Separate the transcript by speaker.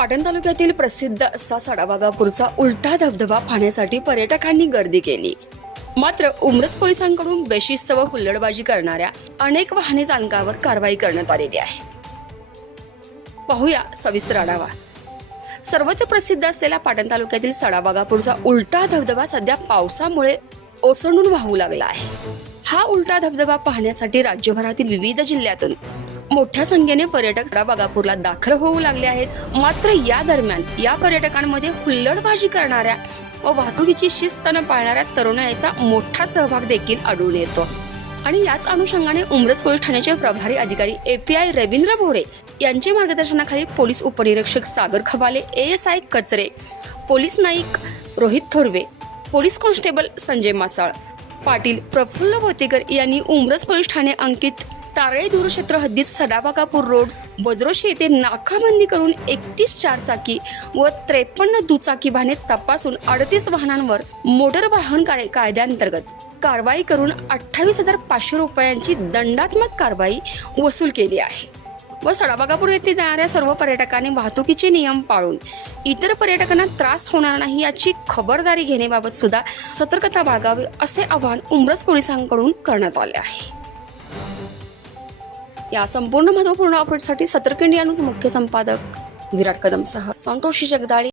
Speaker 1: पाटण तालुक्यातील प्रसिद्ध असा साडावागापूरचा उलटा धबधबा पाहण्यासाठी पर्यटकांनी गर्दी केली. मात्र उमरस पोलिसांकडून बेशिस्त व हुल्लडबाजी करणाऱ्या अनेक वाहने चालकावर कारवाई करण्यात आलेली आहे. पाहूया सविस्तर आढावा. सर्वत्र प्रसिद्ध असलेला पाटण तालुक्यातील सडावागापूरचा उलटा धबधबा सध्या पावसामुळे ओसंडून वाहू लागला आहे. हा उलटा धबधबा पाहण्यासाठी राज्यभरातील विविध जिल्ह्यातून मोठ्या संख्येने पर्यटक सडावागापूरला दाखल होऊ लागले आहेत. मात्र या दरम्यान या पर्यटकांमध्ये हुल्लडबाजी करणाऱ्या व वाहतुकीची शिस्त न पाळणाऱ्या तरुणाईचा मोठा सहभाग देखील आढळून येतो. आणि याच अनुषंगाने उमरज पोलीस ठाण्याचे प्रभारी अधिकारी एपीआय रवींद्र भोरे यांच्या मार्गदर्शनाखाली पोलीस उपनिरीक्षक Sagar Khabale S I Kachare police Naik Rohit Thorve police constable Sanjay Masal Patil Praful Bhotekar यांनी उमरस पोलीस ठाणे अंकित तारळे दूरक्षेत्र हद्दीत सडाबाकापूर रोड वज्रोशी येथे नाकाबंदी करून एकतीस चारचाकी व त्रेपन्न दुचाकी वाहने तपासून अडतीस वाहनांवर मोटर वाहन काय- कायद्याअंतर्गत कारवाई करून अठ्ठावीस हजार पाचशे रुपयांची दंडात्मक कारवाई वसूल केली आहे. व सडाबागापूर येथे जाणाऱ्या सर्व पर्यटकांनी वाहतुकीचे नियम पाळून इतर पर्यटकांना त्रास होणार नाही याची खबरदारी घेण्याबाबत सुद्धा सतर्कता बाळगावी असे आवाहन उमरस पोलिसांकडून करण्यात आले आहे. या संपूर्ण महत्त्वपूर्ण अपडेटसाठी सतर्क इंडिया न्यूज मुख्य संपादक विराट कदमसह संतोषी जगदाळे